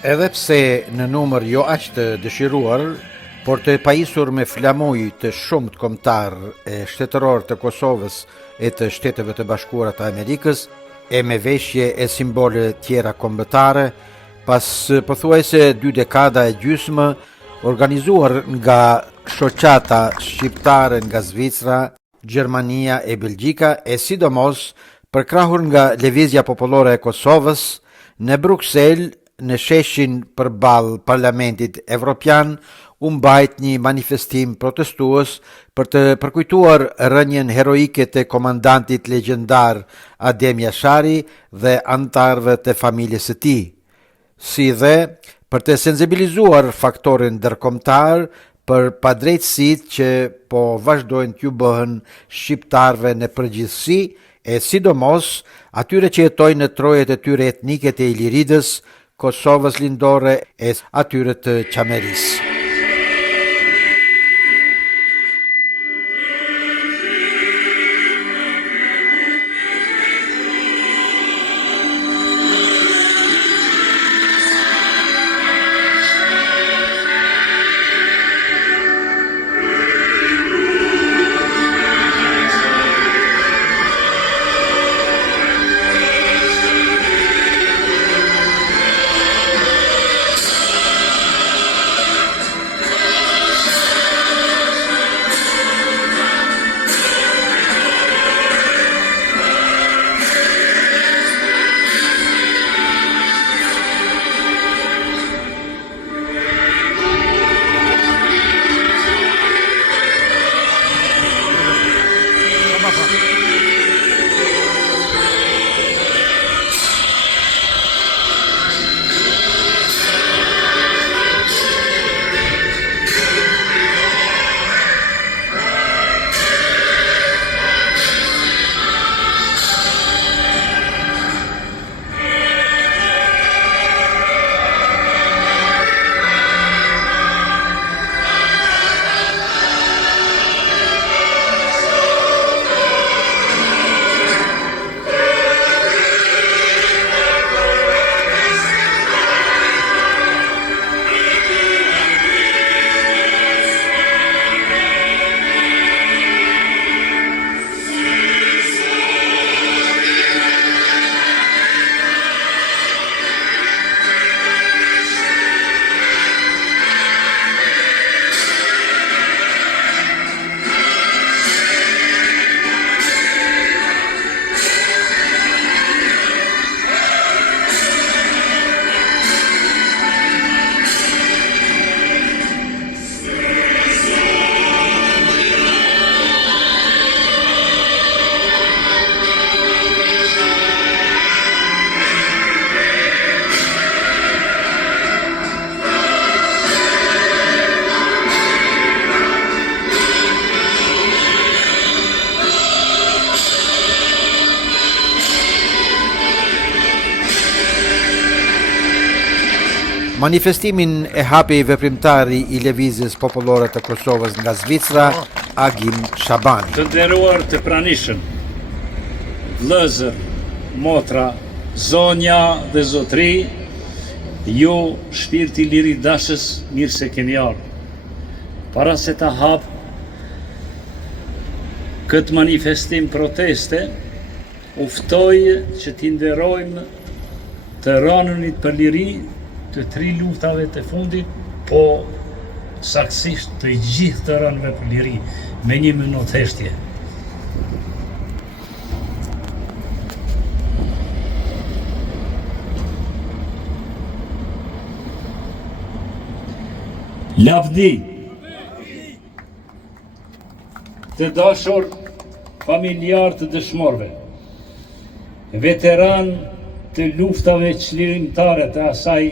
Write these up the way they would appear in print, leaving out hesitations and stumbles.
Edhe pse në numër jo aq të dëshiruar, por të pajisur me flamuj të shumët kombëtar e shtetëror të Kosovës e të Shteteve të Bashkuara të Amerikës, e me veshje e simbole tjera kombëtare, pas pothuajse 2 dekada e gjysmë, organizuar nga shoqata shqiptare nga Zvicra, Gjermania e Belgjika e sidomos përkrahur nga Lëvizja Popullore e Kosovës, në Bruksel, në sheshin përballë Parlamentit Evropian, u mbajt një manifestim protestues për të përkujtuar rënien heroike të komandantit legjendar Adem Jashari dhe anëtarëve të familjes së tij, si dhe për të sensibilizuar faktorin ndërkombëtar për padrejtësitë që po vazhdojnë t'ju bëhen shqiptarëve në përgjithësi, e sidomos atyre që jetojnë në trojet e tyre etnike të Iliridës, Kosovës lindore e atyre të Qamerisë. Manifestimin e hapi veprimtari I Lëvizjes Popullore të Kosovës nga Zvicra, Agim Shabani. Të nderuar të pranishëm, vëllezër, motra, zonja dhe zotri, ju shpirti liri dashës, mirë se keni ardhur. Para se ta hap këtë manifestim proteste, u ftoj që t'i nderojmë të rënënit për liri të 3 luftave të fundit, po saktësisht të gjithë të rënëve për liri, me 1 minutë heshtje. Lavdi, të dashur familjar të dëshmorëve, veteran të luftave çlirimtare të asaj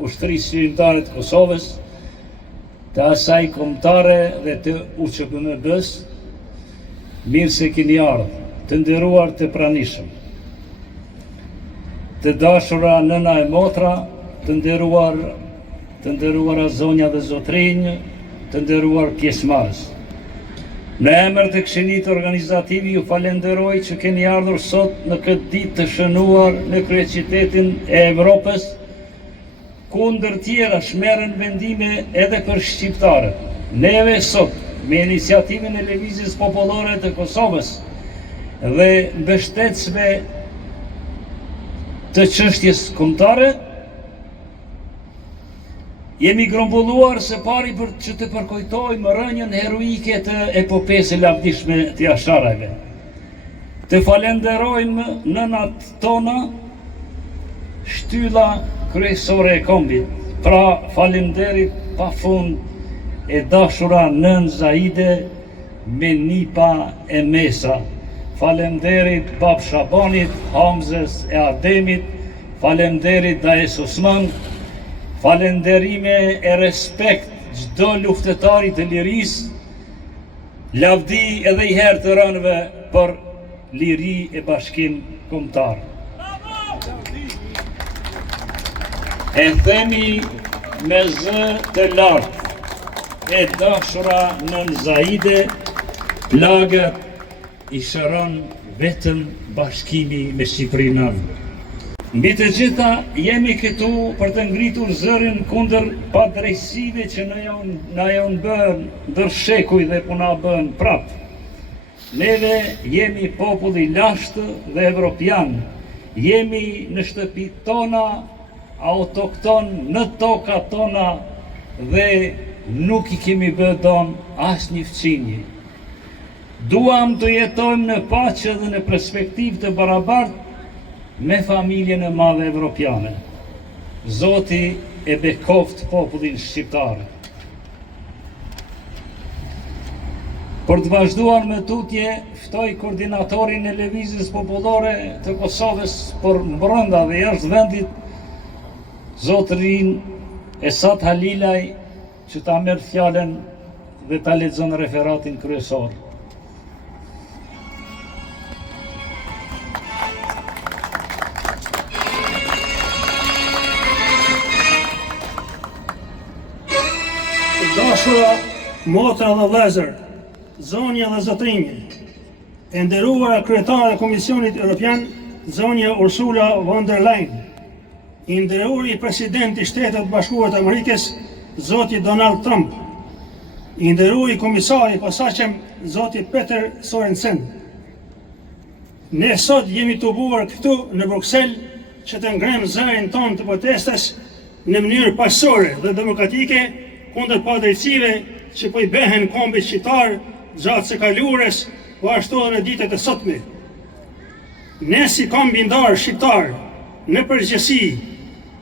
ushtrisë çlirimtare të Kosovës, të asaj kombëtare dhe të UÇK-BE-s, mirë se keni ardhur, të nderuar të pranishëm, të dashura nëna e motra, të nderuara zonja dhe zotrinj, të nderuar pjesëmarrës. Në emër të Këshillit Organizativ ju falenderoj që keni ardhur sot në këtë ditë të shënuar në kryeqytetin e Evropës, kundër tjera shmerën vendime edhe për shqiptarët. Neve sot, me iniciativën e Lëvizjes Popullore të Kosovës dhe mbështetësve të çështjes kombëtare, jemi grumbulluar së pari për që të përkujtojmë rënjën heroike të epopesë e lavdishme të jasharëve. Të falenderojmë nënat tona, shtylla kryesore e kombit. Pra, falenderit pafund e dashura nën Zaide me Nipa e Mesa. Falenderit Bab Shabanit, Hamzës e Ademit, falenderit Daes Osman, falenderime e respekt çdo luftëtari të lirisë, lavdi edhe i herë të rënëve për liri e bashkim kombëtar. E themi me zë të lartë, e dashura nën Zaide, plagët i shëron vetëm bashkimi me Shqipërinë. Mbi të gjitha, jemi këtu për të ngritur zërin kundër padrejtësive që na janë bën ndër shekuj dhe po na bën prap. Neve jemi popull i lashtë dhe evropian. Jemi në shtëpitë tona, autokton në tokat tona dhe nuk i kemi bë dom asnjë fqinje. Duam të jetojmë në paqe dhe në perspektivë të barabartë me familjen e madhe evropiane. Zoti e bekoft popullin shqiptar. Për të vazhduar me tutje, ftoj koordinatorin e Lëvizjes Popullore të Kosovës për brenda dhe jashtë vendit, zotërin Esat Halilaj, që ta merr fjalën dhe ta lexon referatin kryesor. Dashura, motra dhe vëllezër, zonja dhe zotrinje, e nderuara kryetare e Komisionit Evropian, zonja Ursula von der Leyen, i nderuri presidenti i Shtetit Bashkuar të Amerikës, zoti Donald Trump, i nderuri komisari i posaçëm, zoti Peter Sorensen. Ne sot jemi të buar këtu në Bruksel që të ngrem zërin ton të protestës në mënyrë paqësore dhe demokratike kundër padrejtësive që po i behen kombit shqiptar gjatë së kaluarës, po ashtu edhe në ditët e sotme. Ne si kombi ndar shqiptar, në përgjithësi,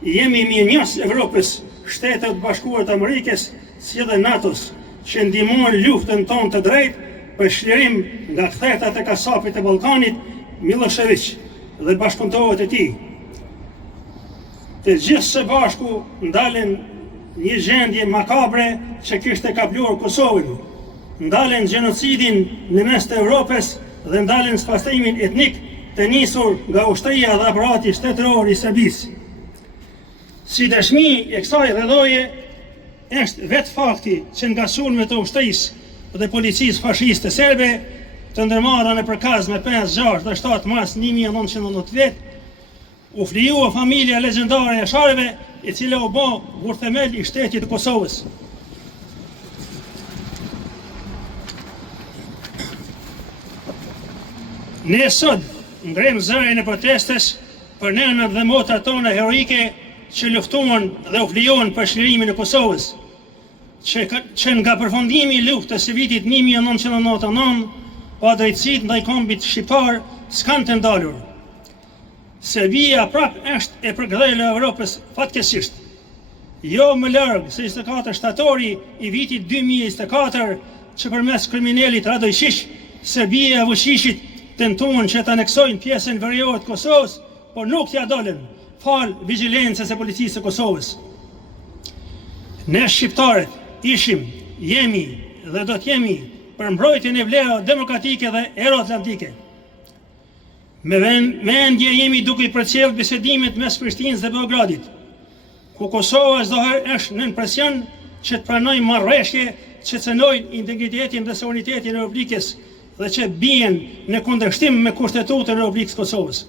jemi mirënjohës Evropës, Shtetet Bashkuar të Amerikës, si edhe NATO-s, që ndihmojnë luftën tonë të drejtë për shlirim nga kthetat e kasapit të Ballkanit, Milošević dhe bashkëpunëtorët e tij. Të gjithë së bashku ndalen një gjendje makabre që kishte kapluar Kosovën, ndalen gjenocidin në mes të Evropës dhe ndalen spastimin etnik të nisur nga ushtria dhe aparati shtetëror i Serbisë. Si dëshmi e kësaj rrëdhoje është vetë fakti që nga sulmet të ushtrisë dhe policisë fashiste serbe të ndërmarra në përkaz me 5, 6 dhe 7 mars 1998, u flijua familja legjendare e Jasharëve, e cila u bë vërthemel i shtetit të Kosovës. Ne sot ngrem zërin e protestës për nënat dhe motrat tona heroike që luftuan dhe u flijuan për shlirimin e Kosovës, që nga përfundimi i luftës së vitit 1999, padrejtësitë ndaj kombit shqiptar s'kan të ndalur. Serbia prap është e përkthyer e Evropës fatkeqësisht. Jo më larg se 24 shtatori i vitit 2024, që përmes kriminalit Radoj Shish, Serbia e Vučićit tentuan që të aneksojnë pjesën veriore të Kosovës, por nuk t'ia dolën, fal vigjilencës e policisë së Kosovës. Ne shqiptarët ishim, jemi dhe do t'jemi për mbrojtjen e vlerave demokratike dhe euroatlantike. Me mendje jemi duke i përcjell bisedimet mes Prishtinës dhe Beogradit, ku Kosova çdo herë është nën presion që të pranojë marrëveshje që cënojnë integritetin dhe suverenitetin e Republikës dhe që bien në kundërshtim me Kushtetutën e Republikës Kosovës.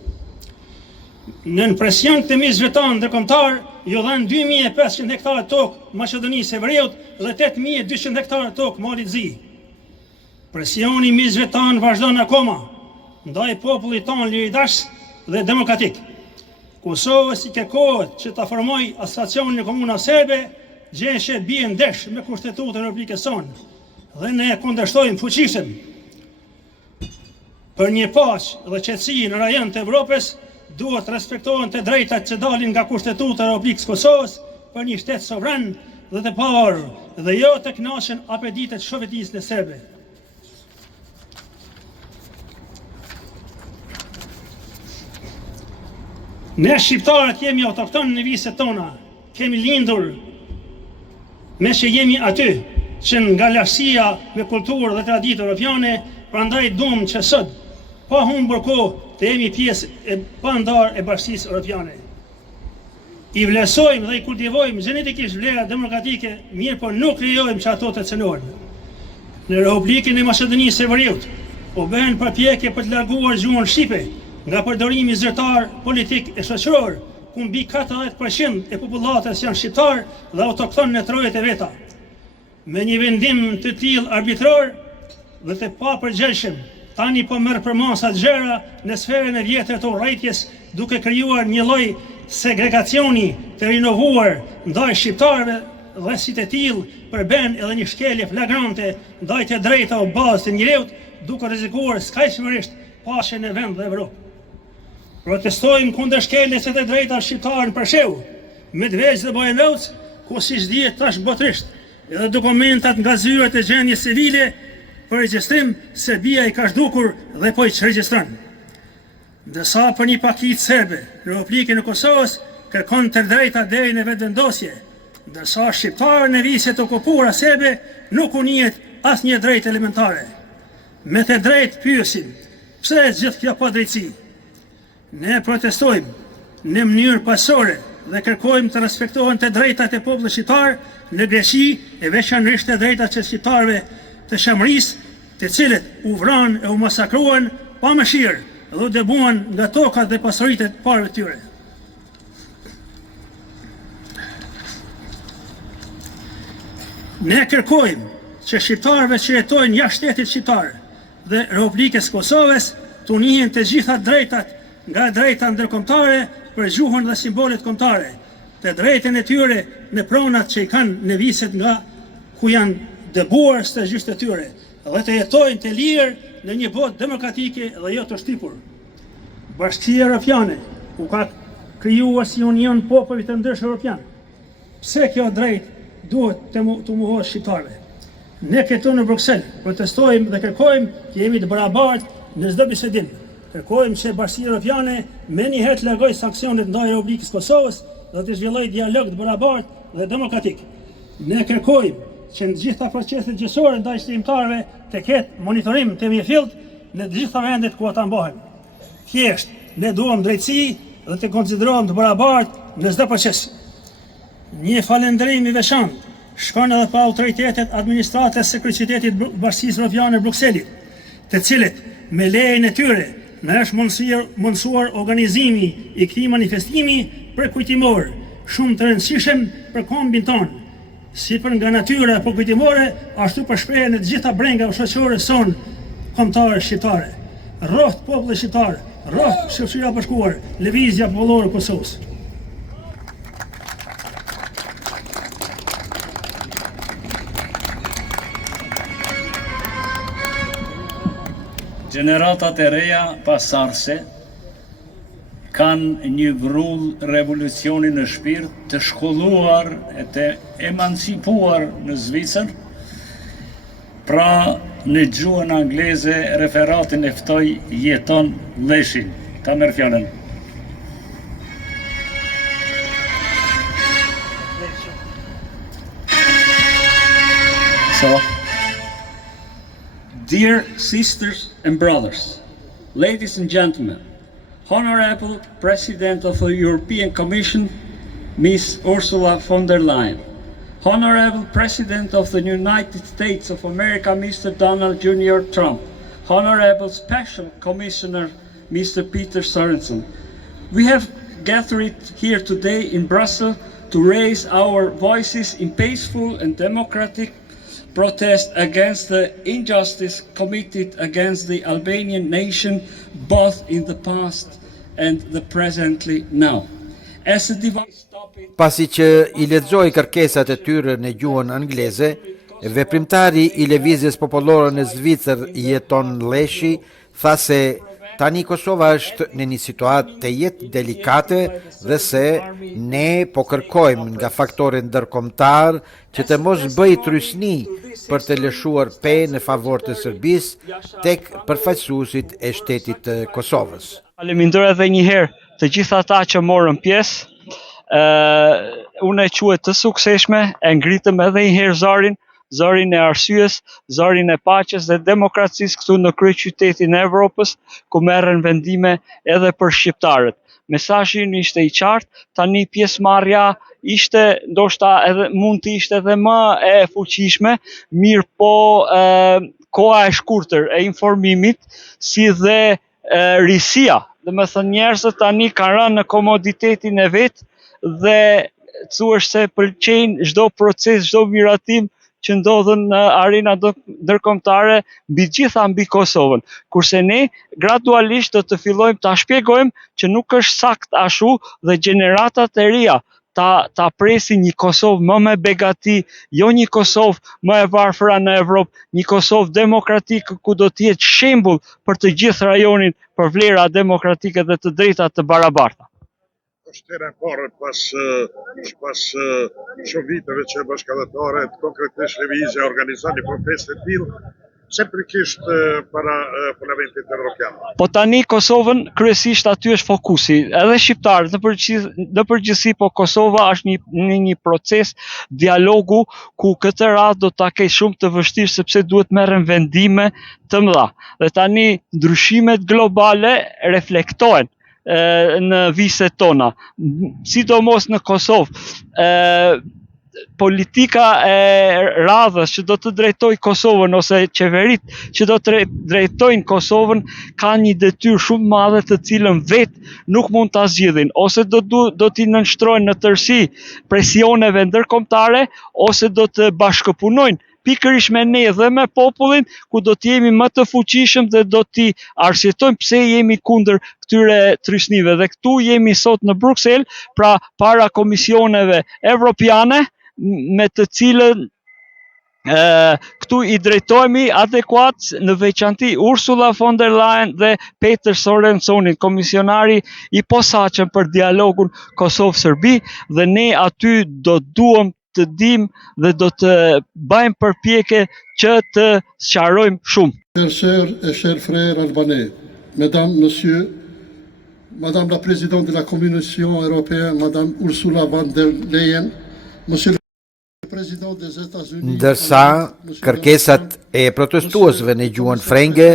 Nën presion të miqve tanë ndërkombëtar, ju dhanë 2500 hektarë tokë Maqedonisë së Veriut dhe 8200 hektarë tokë Malit Zi. Presioni mizvetan vazhdon akoma ndaj popullit tonë liridash dhe demokratik. Kosovës i kërkohet që ta formoj asociacionin e komuna serbe, gjë që bie ndesh me kushtetutën e Republikës sonë dhe ne e kundërshtojmë fuqishëm. Për një paqë dhe qetësi në rajon të Evropës, duhet respektohen të drejtat që dalin nga kushtetuta e Republikës Kosovës për një shtet sovran dhe të pavarur, dhe jo të kënaqen apetitet shovetisë në serbe. Ne shqiptarët jemi autoktonë në viset tona, kemi lindur me që jemi aty, që nga lashësia me kulturë dhe traditë europiane, prandaj duam që sot, pa humbur kohë, të jemi pjesë e pandar e bashkisë europiane. I vlerësojmë dhe i kultivojmë genetikisht vlera demokratike, mirë po nuk krijojmë që ato të cënohen. Në Republikën e Maqedonisë së Veriut, u bën përpjekje për të larguar gjuhën shqipe nga përdorimi zyrtar, politik e shoqëror, ku mbi 40% e popullatës janë shqiptar dhe autoktonë në trojet e veta. Me një vendim të tillë arbitrar dhe të papërgjegjshëm, tani po merr për masa gjëra në sferën e vjetër të urrëties, duke krijuar një lloj segregacioni të rinovuar ndaj shqiptarëve dhe si të tillë përben edhe një shkelje flagrante ndaj të drejtave bazë të njerëzit, duke rrezikuar skajshmërisht paqen e vend dhe Evropë. Protestojmë kundër shkeljes së të drejtave shqiptarë në Përshev, Medvegjë dhe Bojanovac, ku siç dihet tash botërisht, edhe dokumentat nga zyrat e gjendjes civile për regjistrim, Serbia i ka zhdukur dhe po i regjistron. Ndërsa për një pakitë serbe, Republikën e Kosovës kërkon të drejta deri në vetëvendosje, ndërsa shqiptarë në viset okupuara serbe nuk u njihet asnjë drejtë elementare. Me të drejtë pyesim, pse gjithë kjo padrejtësi? Ne protestojmë në mënyrë pasore dhe kërkojmë të respektohen të drejtat e popullit shqiptar në Greqi e veçanërisht të drejtat e shqiptarëve të Shamërisë, të cilët u vranë e u masakruan pa mëshirë dhe u dëbuan nga tokat dhe pasuritë e parëve tyre. Ne kërkojmë që shqiptarëve që jetojnë jashtë shtetit shqiptar dhe Republikës Kosovës të njihen të gjitha drejtat, nga drejta ndërkombëtare për gjuhën dhe simbolet kombëtare, të drejtën e tyre në pronat që i kanë në viset nga ku janë dëbuar së të gjysht e tyre, dhe të jetojnë të lirë në një botë demokratike dhe jo të shtypur. Bashkia Europiane u ka krijuar si union popujve të ndryshëm europian. Pse kjo drejt duhet të mohohet shqiptarëve? Ne këtu në Bruksel protestojmë dhe kërkojmë që jemi të barabartë në çdo bisedim. Kërkojmë që Bashkia Europiane me njëherë të largojë sanksionet ndaj Republikës Kosovës dhe të zhvillojë dialog të barabartë dhe demokratik. Ne kërkojmë që në gjitha proceset gjësore ndaj shërbëtarëve të ketë monitorim të mirëfillt në të gjitha vendet ku ata mbahen. Thjesht, ne duam drejtësi dhe të konsiderohem të barabartë në çdo proces. Një falënderim i veçantë shkon edhe pa autoritetet administratës së kryeqytetit Bashkisë Europiane Brukselit, të cilët me lejen e tyre në është mundësuar organizimi i këtij manifestimi për kujtimor, shumë të rëndësishëm për kombin tonë, si për nga natyra apo kujtimore, ashtu për shprehjen e të gjitha brengave shoqërore son kombëtare shqiptare. Rroht populli shqiptar, rroht shoqëria e bashkuar, lëvizja popullore e Kosovës. Gjeneratat e reja pasardhëse kanë një vrull revolucioni në shpirt, të shkolluar e të emancipuar në Zvicër. Pra në gjuhën angleze referatin e ftoj jeton leshin. Ta merr fjalën. So, Dear sisters and brothers, ladies and gentlemen, Honorable President of the European Commission, Ms. Ursula von der Leyen, Honorable President of the United States of America, Mr. Donald J. Trump, Honorable Special Commissioner, Mr. Peter Sorensen, we have gathered here today in Brussels to raise our voices in peaceful and democratic protest against the injustice committed against the Albanian nation, both in the past and the presently now. As a device topic, Pasi që I lexoi kërkesat e tyre në gjuhën angleze, veprimtari I Lëvizjes Popullore në Zvicër Jeton Leshi tha se tani Kosova është në një situatë të jetë delikate dhe se ne po kërkojmë nga faktorët ndërkombëtar që të mos bëj trysni për të lëshuar pe në favor të Serbisë tek përfaqësuesit e shtetit të Kosovës. Faleminderoj edhe një herë të gjithë ata që morën pjesë. Unë e quaj të suksesshme, e ngritëm edhe një herë zërin e arsyes, zërin e paqes dhe demokracisë këtu në kryeqytetin e Evropës, ku merren vendime edhe për shqiptarët. Mesazhi ishte I qartë, tani pjesëmarrja ishte ndoshta edhe mund të ishte edhe më e fuqishme, mirë po koha e shkurtër e informimit si dhe risia. Dhe me thënë njerëzit tani kanë rënë në komoditetin e vet dhe thuhesh se pëlqejnë çdo proces, çdo miratim që ndodhen në arena ndërkombëtare mbi Kosovën. Kurse ne gradualisht do të fillojmë ta shpjegojmë që nuk është sakt ashtu dhe gjeneratat e reja ta presin një Kosovë më me begati, jo një Kosovë më e varfëra në Evropë, një Kosovë demokratike ku do të jetë shembull për të gjithë rajonin për vlera demokratike dhe të drejta të barabarta. Është hera e parë pas shumë viteve që bashkëdhëtarët, konkretisht Lëvizja, organizon një protestë të tillë, sepërkisht para Parlamentit Evropian. Po tani Kosovën kryesisht aty është fokusi, edhe shqiptarët në përgjithësi, po Kosova është një proces dialogu ku këtë radhë do ta ketë shumë të vështirë sepse duhet merren vendime të mëdha. Dhe tani ndryshimet globale reflektohen në viset tona, sidomos në Kosovë. Politika e radhës që do të drejtoj Kosovën ose qeverit që do të drejtojnë Kosovën ka një detyrë shumë madhe të cilën vetë nuk mund ta zgjidhin, ose do t'i nënshtrojnë në tërësi presioneve ndërkombëtare ose do të bashkëpunojnë pikërisht me ne dhe me popullin, ku do të jemi më të fuqishëm dhe do t'i arsyetojmë pse jemi kundër këtyre trysnive. Dhe këtu jemi sot në Bruksel, pra para komisioneve evropiane, me të cilën këtu I drejtohemi adekuat, në veçanti Ursula von der Leyen dhe Peter Sorensonin, komisionari I posaçëm për dialogun Kosovë-Serbi, dhe ne aty do duam të dim dhe do të bëjmë përpjekje që të sqarojmë shumë. Chers frères albanais, mesdames, messieurs, madame la présidente de la Commission européenne, madame Ursula von der Leyen, monsieur le président des États-Unis. Ndërsa kërkesat e protestuesve në gjuhën frenge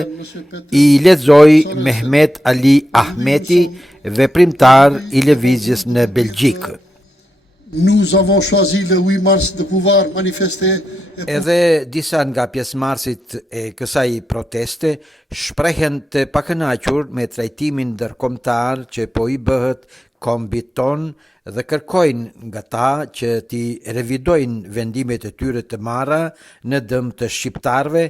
I lexoi Mehmet Ali Ahmeti, veprimtar I Lëvizjes në Belgjik. Nous avons choisi le 8 mars de pouvoir manifester. Edhe disa nga pjesëmarrësit e kësaj proteste shprehen të pakënaqur me trajtimin ndërkombëtar që po I bëhet kombit ton dhe kërkojnë nga ta që t'i revidojnë vendimet e tyre të marra në dëm të shqiptarëve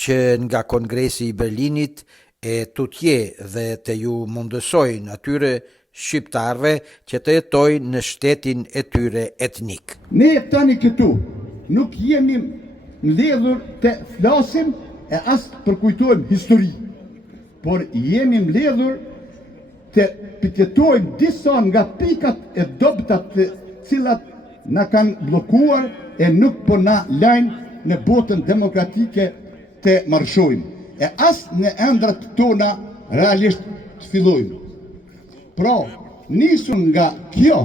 që nga Kongresi I Berlinit e tutje dhe të ju mundësojnë atyre shqiptarëve që të jetojnë në shtetin e tyre etnik. Ne tani këtu nuk jemi mbledhur të flasim e as përkujtojmë histori, por jemi mbledhur të pikëtojmë disa nga pikat e dobta të cilat na kanë bllokuar e nuk po na lajnë në botën demokratike të marshojmë. E as në ëndrat tona realisht të fillojmë. Pra, nisun nga kjo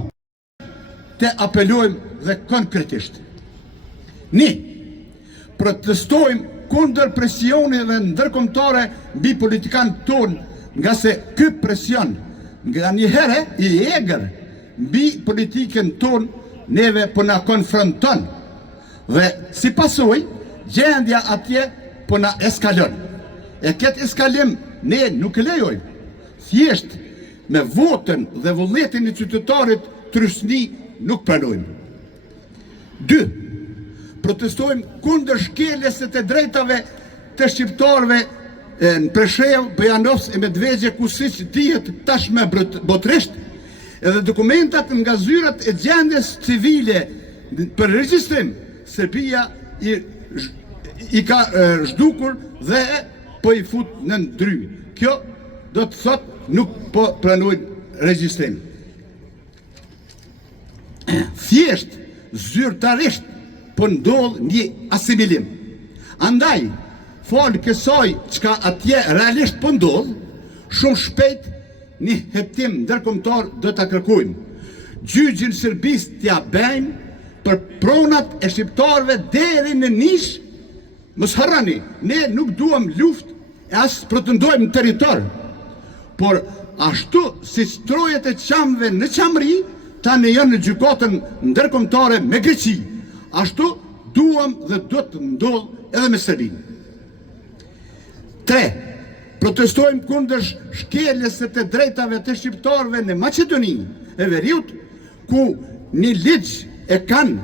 të apelojmë dhe konkretisht. Ne protestojmë kundër presioneve ndërkombëtare mbi politikanët tonë, nga se ky presion nga një herë I egër mbi politikën tonë neve po na konfronton. Dhe si pasojë, gjendja atje po na eskalon. E këtë eskalim ne nuk e lejojmë. Thjesht me votën dhe vullnetin e qytetarit trysni nuk pranojmë. 2. Protestojmë kundër shkeljes së të drejtave të shqiptarëve në Preshev, Bujanovc e Medvegje, ku siç dihet tashmë botërisht, edhe dokumentat nga zyrat e gjendjes civile për regjistrim, Serbia i ka zhdukur dhe po i fut në ndrymë. Kjo do të thotë nuk po pranojnë regjistrim. Thjesht, zyrtarisht, po ndodh një asimilim. Andaj, falë kësaj çka atje realisht po ndodh, shumë shpejt një hetim ndërkombëtar do ta kërkojmë. Gjyqin serbis t'ja bëjmë për pronat e shqiptarëve deri në nish. Mos harrani, ne nuk duam luftë e as pretendojmë territor, por ashtu si trojet e qamëve në qamëri, tani janë në gjykatën ndërkombëtare me Greqi. Ashtu duam dhe do të ndodh edhe me Serbinë. 3. Protestojmë kundër shkeljes së të drejtave të shqiptarëve në Maqedoni e Veriut, ku një ligj e kanë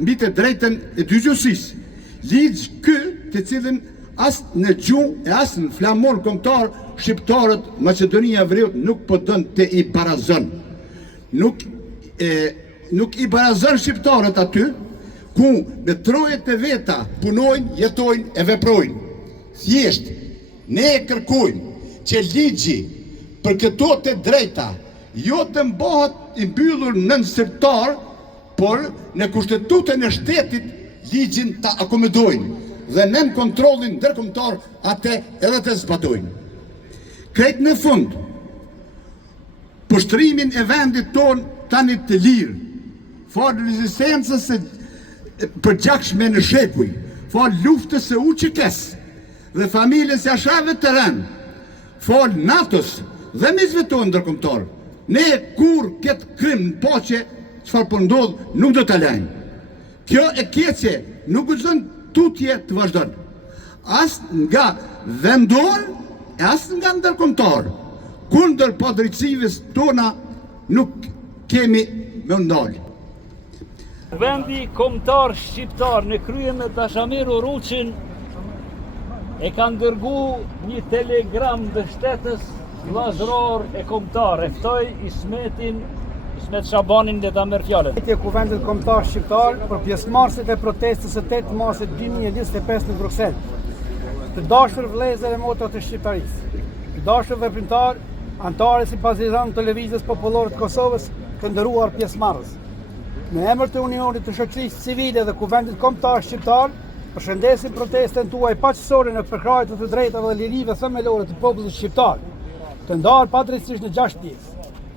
mbi të drejtën e dygjuesisë. Ligj ky, të cilin as në gjuhë e as në flamur kombëtar shqiptarët Maqedonia e Veriut nuk po don të i barazon. Nuk i barazon shqiptarët aty, ku në trojet e veta punojnë, jetojnë e veprojnë. Thjesht, ne kërkojmë që ligji për këto të drejta jo të mbohet i mbyllur nën shqiptar, por në kushtetutën e shtetit ligjin ta akomodojnë dhe nën kontrollin ndërkombëtar atë edhe të zbatojnë. Krejt në fund, pushtrimin e vendit ton tani të lirë, falë rezistencës e përgjakshme në shekuj, falë luftës e UÇK-s dhe familjes jashave të rënë, falë NATO-s dhe mizve tonë ndërkombëtar, ne kur këtë krim në poqe, çfarë po ndodh, nuk do ta lajmë. Kjo e keqe nuk guxon tutje të vazhdon. As nga vendor, as nga ndërkombëtar. Kundër padrejtësives tona nuk kemi me ndalë. Vendi kombëtar shqiptar në krye me Dashamiru Ruçin e ka ndërgu një telegram mbështetës vllazëror e kombëtar. E ftoi Ismet Shabanin dhe ta merr fjalën. Kuvendit kombëtar shqiptar për pjesëmarrësit e protestës së 8 marsit 2025 në Bruksel. Të dashur vëllezër e motra të shqiptarisë, të dashur veprimtar, antarë simpatizant të Lëvizjes Popullore të Kosovës, të nderuar pjesëmarrës. Në emër të Unionit të Shoqërisë Civile dhe Kuvendit Kombëtar Shqiptar, përshëndesim protestën tuaj paqësore në përkrahje të drejtave dhe lirive themelore të popullit shqiptar, të ndarë padrejtësisht në 6 pjesë.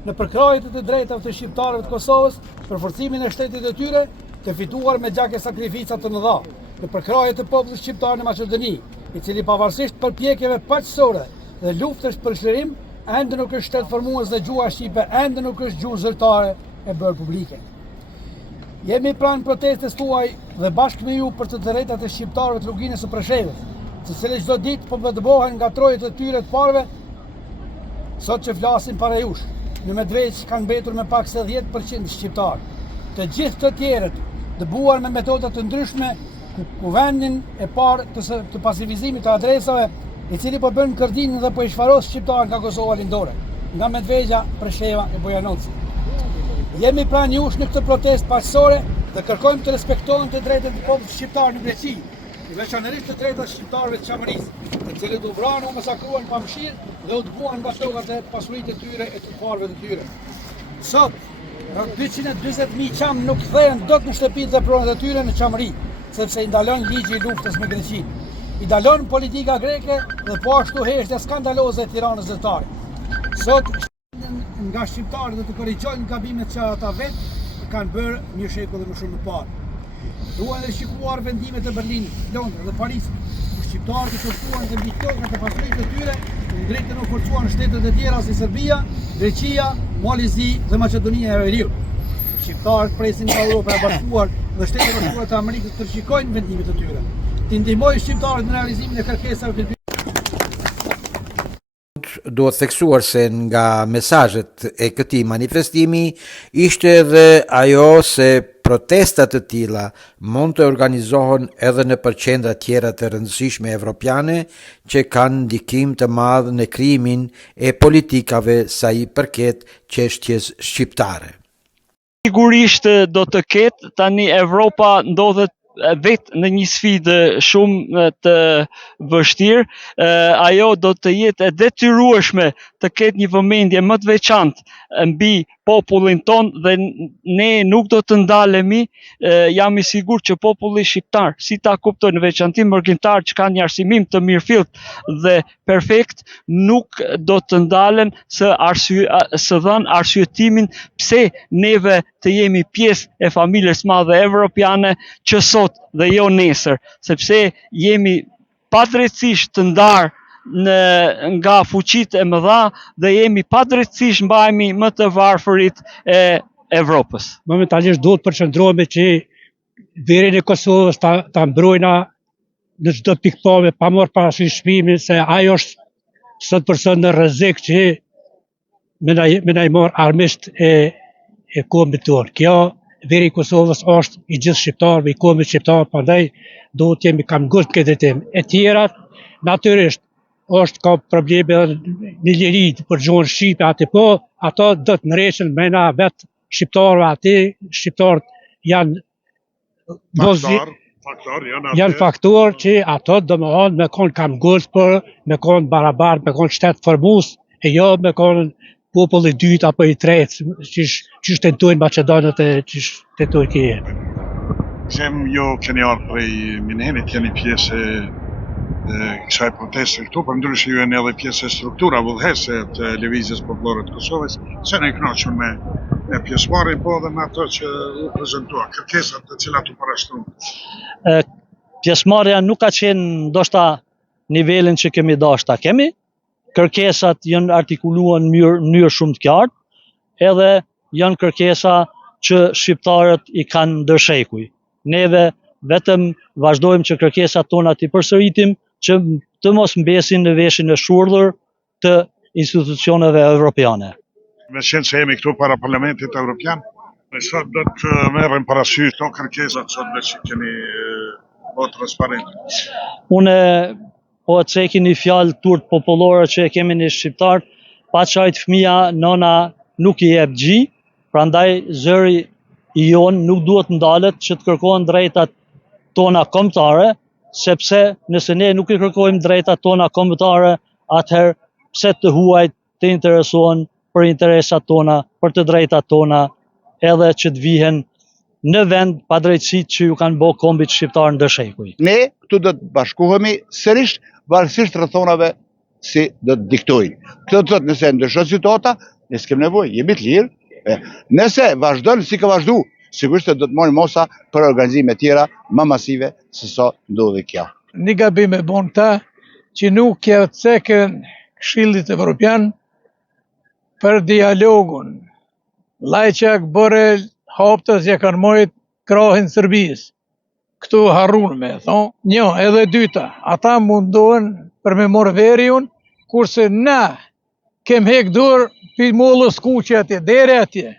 Në përkrahje të drejtave të shqiptarëve të Kosovës, për forcimin e shtetit të tyre, të fituar me gjakë sakrifica të mëdha, në përkrahje të popullit shqiptar në Maqedoni, i cili pavarësisht përpjekjeve paqësore dhe luftësh për çlirim, ende nuk është shtet formues dhe gjuha shqipe ende nuk është gjuhë zyrtare e bërë publike. Jemi pranë protestës tuaj dhe bashkë me ju për të drejtat e shqiptarëve të luginës së Preshevës, të cilët çdo ditë po vetëbohen nga trojet e tyre të parëve, sot që flasin para jush. Në Medvegj kanë mbetur me pak se 10% shqiptarë. Të gjithë të tjerët dëbuar me metoda të ndryshme, ku vendin e parë të pasivizimit të adresave, i cili po bën kërdin dhe po i shfaros shqiptarë nga Kosova lindore, nga Medvegja, Presheva e Bujanovci. Jemi pranë jush në këtë protestë paqësore dhe kërkojmë të respektohen të drejtat e popullit shqiptar në Greqi, veçanërisht të drejtat shqiptarëve të qeverisë, të cilët u vranë u masakruan pa mëshirë dhe u dëbuan nga tokat e pasuritë e tyre e të parëve të tyre. Sot, rreth 240.000 qam nuk kthehen dot në shtëpitë dhe pronat e tyre në qamëri, sepse i ndalon ligji i luftës me Greqinë. I ndalon politika greke dhe po ashtu heshtja skandaloze e Tiranës zyrtare. Sot nga shqiptarët dhe të korrigjojnë gabimet që ata vetë kanë bërë një shekull dhe më shumë më parë. Duan dhe shikuar vendimet e Berlinit, Londra dhe Parisit, ku shqiptarët i kërkuan dhe mbi tokat e pasuritë të tyre, drejtën u forcuan shtetet e tjera si Serbia, Greqia, Malizi dhe Maqedonia e Veriut. Shqiptarët presin nga Europa e Bashkuar dhe Shtetet e Bashkuara të Amerikës të rishikojnë vendimet e tyre. Të ndihmojnë shqiptarët në realizimin e kërkesave të duhet theksuar se nga mesazhet e këtij manifestimi ishte edhe ajo se protestat të tilla mund të organizohen edhe në qendra tjera të rëndësishme evropiane që kanë ndikim të madh në krijimin e politikave sa i përket çështjes shqiptare. Sigurisht do të ketë, tani Evropa ndodhet vetë në një sfidë shumë të vështirë, ajo do të jetë e detyrueshme të ketë një vëmendje më të veçantë mbi popullin ton dhe ne nuk do të ndalemi, jam i sigurt që populli shqiptar, si ta kuptojnë në veçantim mërgjimtar që kanë një arsimim të mirëfillt dhe perfekt, nuk do të ndalen së dhënë arsyetimin pse neve të jemi pjesë e familjes madhe evropiane që sot dhe jo nesër, sepse jemi padrejtisht të ndarë nga fuqitë e mëdha dhe jemi padrejtisht mbajemi më të varfërit e Evropës. Momentalisht duhet përqendrohemi që verinë e Kosovës ta mbrojna në çdo pikpamje pa marrë parasysh shpimin se ajo është sot për sot në rrezik që me na i marr armisht e kombit tonë. Kjo veri i Kosovës është i gjithë shqiptarëve, i kombit shqiptar, prandaj duhet jemi kam ngusht këtë drejtim. E tjerat natyrisht është ka probleme në Liri për gjuhën shqipe aty, po ato do të ndreshen mena vetë shqiptarëve aty, shqiptarët janë faktor që ato do me konë kam ngusht për me konë barabar, me konë shtetë formus, e jo me konë populli dytë apo i tretë, që tentojnë Maqedonët e që tentojnë kjetë. Gjem jo keni ardhur prej Minhenit, jeni pjesë kësaj proteste këtu, për ndryshe ju e edhe pjesë e struktura vullhese të lëvizjes popullore të Kosovës, se ne kënaqur me pjesëmarrjen, po edhe me ato që u prezantua, kërkesat të cilat u parashtruan. Pjesëmarrja nuk ka qenë ndoshta nivelin që kemi dashur kemi. Kërkesat janë artikuluar në mënyrë shumë të qartë, edhe janë kërkesa që shqiptarët i kanë ndërshekuj. Neve vetëm vazhdojmë që kërkesat tona t'i përsëritim, që të mos mbesin në veshin e shurdhur të institucioneve evropiane. Me qenë se jemi këtu para Parlamentit Evropian, sot do të merrem parasysh këto kërkesat sot me që keni bërë transparent. Unë po të ceki një fjalë turp popullore që e kemi një shqiptar, pa qajt fëmia nona nuk i jep gji, prandaj zëri i jon nuk duhet ndalet që të kërkohen drejtat tona kombëtare, sepse nëse ne nuk i kërkojmë drejtat tona kombëtare, atëherë pse të huajt të interesohen për interesat tona, për të drejtat tona, edhe që të vihen në vend padrejtësitë që ju kanë bë kombit shqiptar ndërshekuj. Ne këtu do të bashkohemi sërish varësisht rrethonave si do të diktojnë. Këtë do të thotë nëse ndryshon situata, ne s'kem nevojë, jemi të lirë. Nëse vazhdon si ka vazhdu, sigurisht do të marrim mosa për organizime tjera më masive se sa ndodhi kjo. Një gabim e bon ta që nuk ja cekën Këshillit Evropian për dialogun. Lajçak Borrell haptës ja kanë mojt krahin Serbisë. Këtu harrun me, thonë. Një, edhe dyta, ata mundohen për me morë veriun, kurse na kem hek dur për mollës kuqe atje, dere atje.